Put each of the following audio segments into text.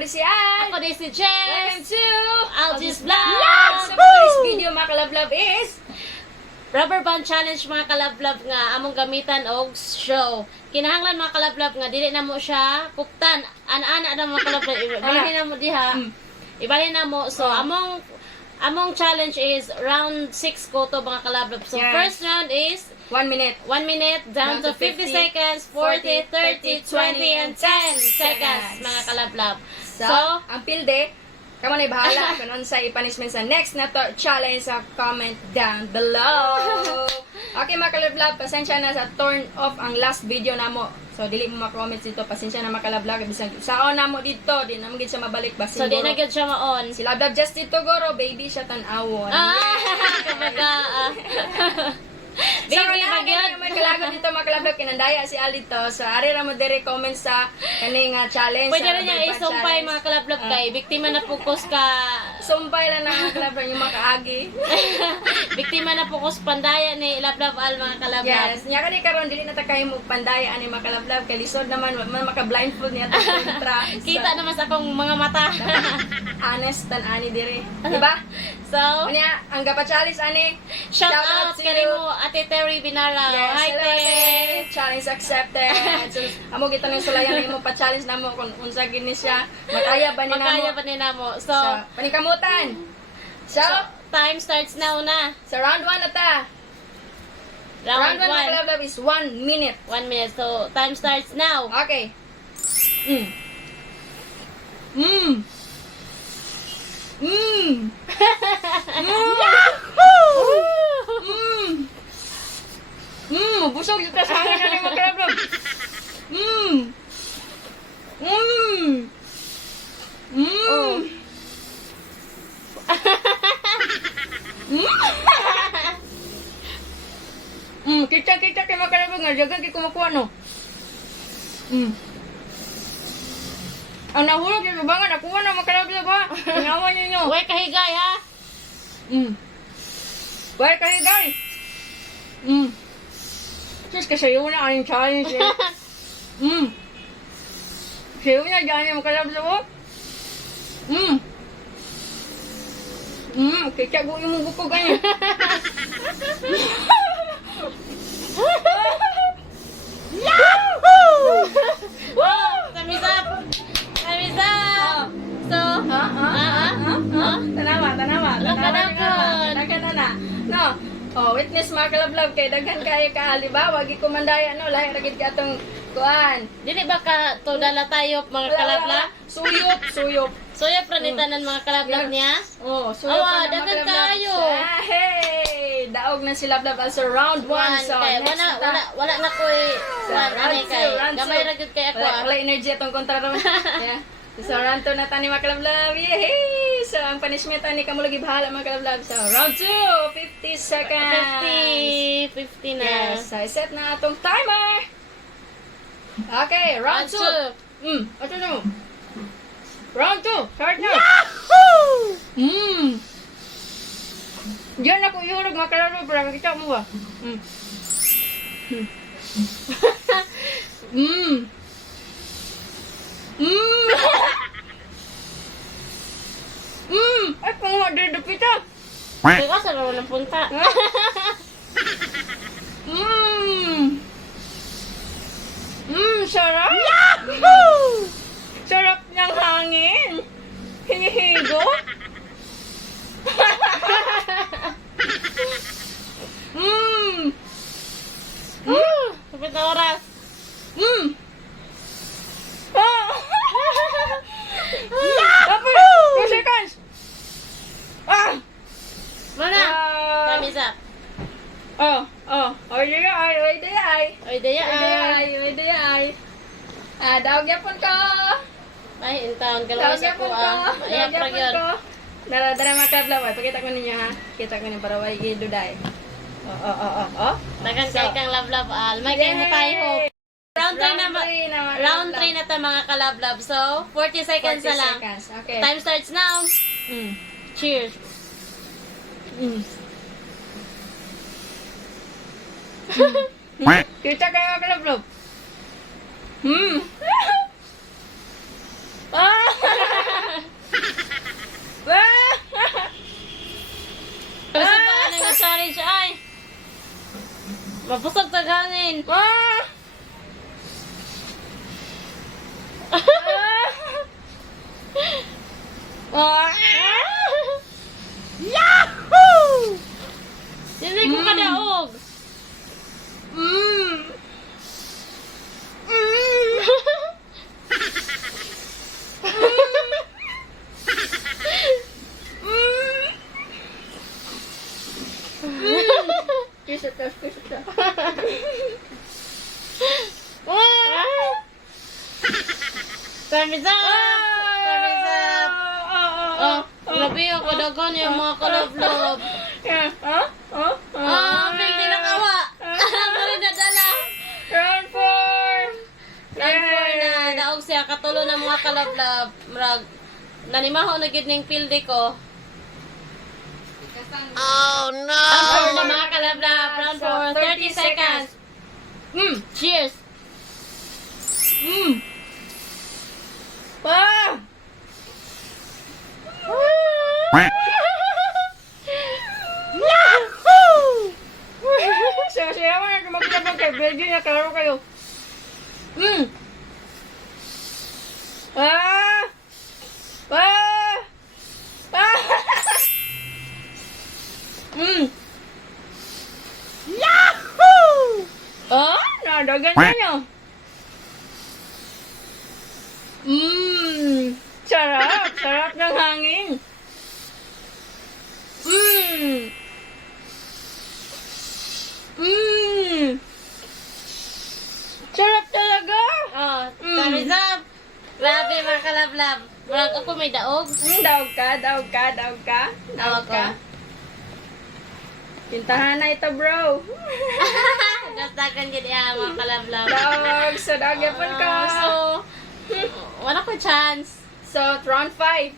di si Al. Ako din si Jess. Welcome to Algis Vlog. So, for this video, mga kalab-lab is Rubber band challenge mga kalablab nga among gamitan og show. Kinahanglan mga kalablab nga dili na mo siya puktan. Ana-ana na mga kalablab. Ibalhin na mo diha. Ibalhin na mo. So among challenge is round 6 ko to mga kalablab. So Yes. first round is 1 minute. 1 minute down to 50 seconds, 40, 30, 20, and 10 seconds mga kalablab. So, ang pilde, kamo na bahala kung ano sa i-punishment sa next na to challenge sa comment down below. Okay mga kalab-lab, pasensya na sa turn off ang last video na mo. So dili mo ma-comments dito, pasensya na mga kalab-lab. Bisang saon na mo dito, di na mo gid siya mabalik basin. So di na gyud siya maon. Si Lab-Lab just dito goro, baby siya tan-awon. Kumbaga So, baby wala magyud. may kalagot dito mga kalab-lab, kinandaya si Ali to. So ari ra mo dire comment sa kaning challenge. Pwede sa rin niya rubber band isumpay challenge. mga kalablab kay biktima na focus ka. Sumpay lang na mga kalab-lab yung makaagi. Biktima na focus pandaya ni Lablab al mga kalablab. Yes, nya kani karon dili na ta kay mo pandaya ani makalablab kay lisod naman man maka blindfold niya ta kontra. Kita naman sa akong mga mata. Honest tan ani dire. Diba? So, Unya ang gapa challenge ani. shout out to kay mo Ate Terry Binara. Yes, Hi hello, Te. Ate. Challenge accepted. So, amo kita nang sulayan mo pa challenge namo kung unsa gini siya. Makaya ba ni Makaya namo? pa ni namo. So, So, panikamutan. So, time starts now na. sa round 1 na ta. Round 1 1. makalablab is 1 minute. 1 minute. So, time starts now. Okay. Mm. Mm. Mm. Mm. Busog kita sa hangin na ni makalablab. Mm. Mm. Mm. Kita kay makalablab nga jaga kay kumakuha no. Ang nahulog yung lubangan, nakuha na makalablab ha. Ginawa ninyo. Uy, kahigay ha. Bye kayo guys. Sus, kasayo na ang challenge eh. Sayo na dyan yung makalablab mo. Kaya ko yung mugo ko ganyan. Time is up. Time is up. So, Tanawa. Lakadakan. Daghan na. No. Oh, witness mga kalablab kay daghan kay kaaliba, wagi kumandaya no, lahi ra gid ka atong kuan. dili ba ka to dala tayo mga kalablab? Suyop. So, yung pranitanan mga kalablab niya. Oh, suyop Awa, na daghan mga kalablab. kayo. Hey, daog na si Lablab also round 1 so Kay, next na ta. wala na ko Round ani two, kay. round two. Gamay ra gyud kay ako. Wala energy atong kontra ron. Yeah. So round 2 na ta ni mga kalablab. Yay! So ang punishment ani kamo lagi bahala mga kalablab. So round 2, 50 seconds. 50 na. Yes, so set na atong timer. Okay, round 2. Ato na mo. Round 2, start na. Diyan ako ihulog mga kalablab para makita mo ba? Ay, panguha dito dapita. Kaya ka sa laro ng punta. Sarap. Sarap ng hangin. Hinihigo. Kapit na oras. Tapos, 2 seconds. Mana? Time is up. Oy, day Oy, daya. Daog yapon ko. Ay, taon ka Daog lang sa ko. yapon ko. Ayan, Daog yapon pragyon. ko. Dara mga kablab. Pakita ko ninyo ha. Kita ko ninyo para way iduday. Dagan So, kay kang love al. May kay mo tayo. Round 3 na round 3 3 na ta mga kalablab. So, 40 seconds na lang. Okay. Time starts now. Cheers. Kita kayo mga kalablab. challenge ay. Mapusog sa hangin. Ah! Ah! Yahoo! Dili ko kadaog. Mm. Kisah. Thumbs up! Thumbs up! Oh, grabe yung kadagan yung mga kalab-lab. Pildi na kawa. Bali na dala. Round 4! Round 4 na. Daog siya. Katulo ng mga kalab-lab. Murag, nanimaho na gid ning pildi ko. Oh no! Round 4 na mga kalab-lab. Round 4. 30 seconds. Cheers! Ah! Yahoo! Sayaw-sayaw na kumagkabang kay Belgium na kalaro kayo. Ah! Ah! Ah! Yahoo! Ah! Nadagan na niyo. Sarap! Sarap ng hangin. Sarap talaga! Oh, thumbs up! Grabe mga kalab-lab. Murag ako may daog. Daog ka. Daog ko. Pintahan na ito, bro. Gastakan yun mga kalab-lab. Daog, so daog yapon ka. So, wala ko chance. So, round 5.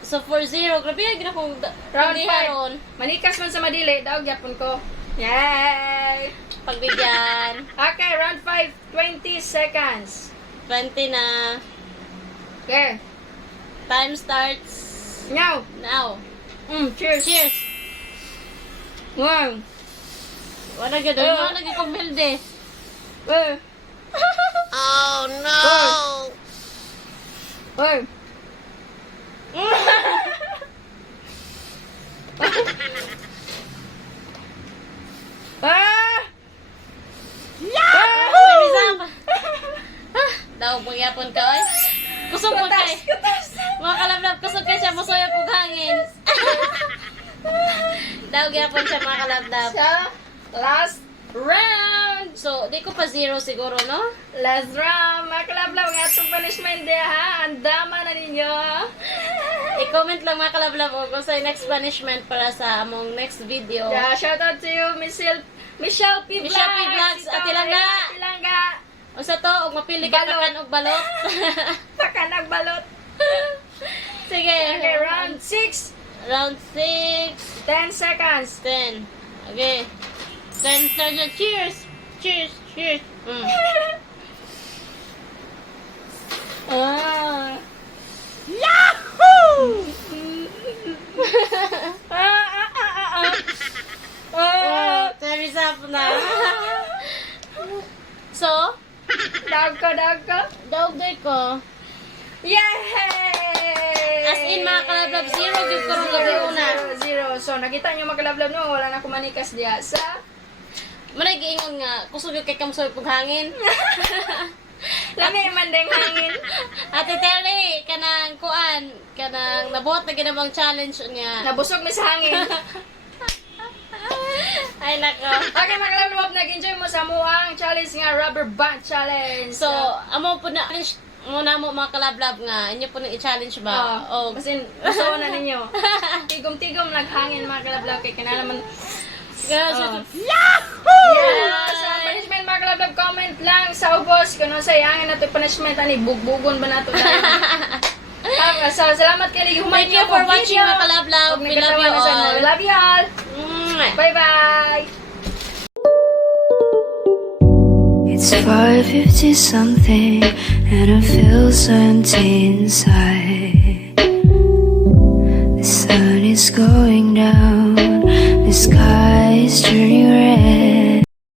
So, 4-0. Grabe yung ginakong Round ron. 5. Manikas man sa madili, daog yapon ko. Yay! Pagbigyan. Okay, round 5. 20 seconds. 20 na. Okay. Time starts Now. now. Cheers. Cheers! Wow. Wala gano'n. Wala lagi kong milde. Oh no! Oy. Ah! Yahoo! Daw, magyapon ka, oy. Kusog mo kay. Mga kalab-lab, kusog kay siya. Musoy akong hangin. Daw, gyapon siya mga kalab-lab. Sa last round. So, di ko pa 0 siguro, no? Last round. Mga kalablaw, nga itong punishment dia ha. Ang dama na ninyo. I-comment lang mga kalab-lab kung sa next punishment para sa among next video. Yeah, shout out to you, Michelle P. Vlogs. Michelle P. Vlogs, Ito, Atilangga. Atilangga. O sa to, og mapili ka Balot. takan og balot. Pakanag balot. Sige. Okay, round 6. Round 6. 10 seconds. 10. Okay. 10 start na. Cheers! Cheers! Cheers! Ah. Yahoo! Ah. Time's up na. So, Daog ka. daog-day ko. Yay! As in, mga kalab-lab, 0 give ko rin gabi una. 0. So, nakita nyo mga kalablaw no, wala na akong manikas diya sa... Manay giingon nga, kusog yung kay kamusoy pag hangin. Lami man ding hangin. Ate Terry, kanang kuan, kanang nabuhat na ginabang challenge niya. Nabusog na sa hangin. Ay, nako. Okay mga kalablaw, nag-enjoy mo sa muang challenge nga, rubber band challenge. So, amo po na, muna mo mga kalablab nga, inyo po nang i-challenge ba? Oh, kasi gusto na ninyo. Tigom-tigom naghangin mga kalablaw kay kinalaman. Yahoo! Yeah, sa punishment mga kalablaw, comment lang sa ubos kung ano sa hangin nato punishment ani bugbugon ba nato dahil. So, salamat kayo Thank you for watching mga kalablab. We love you all. We love you all. Bye-bye. It's 5:50 something and I feel so empty inside. The sun is going down, the sky.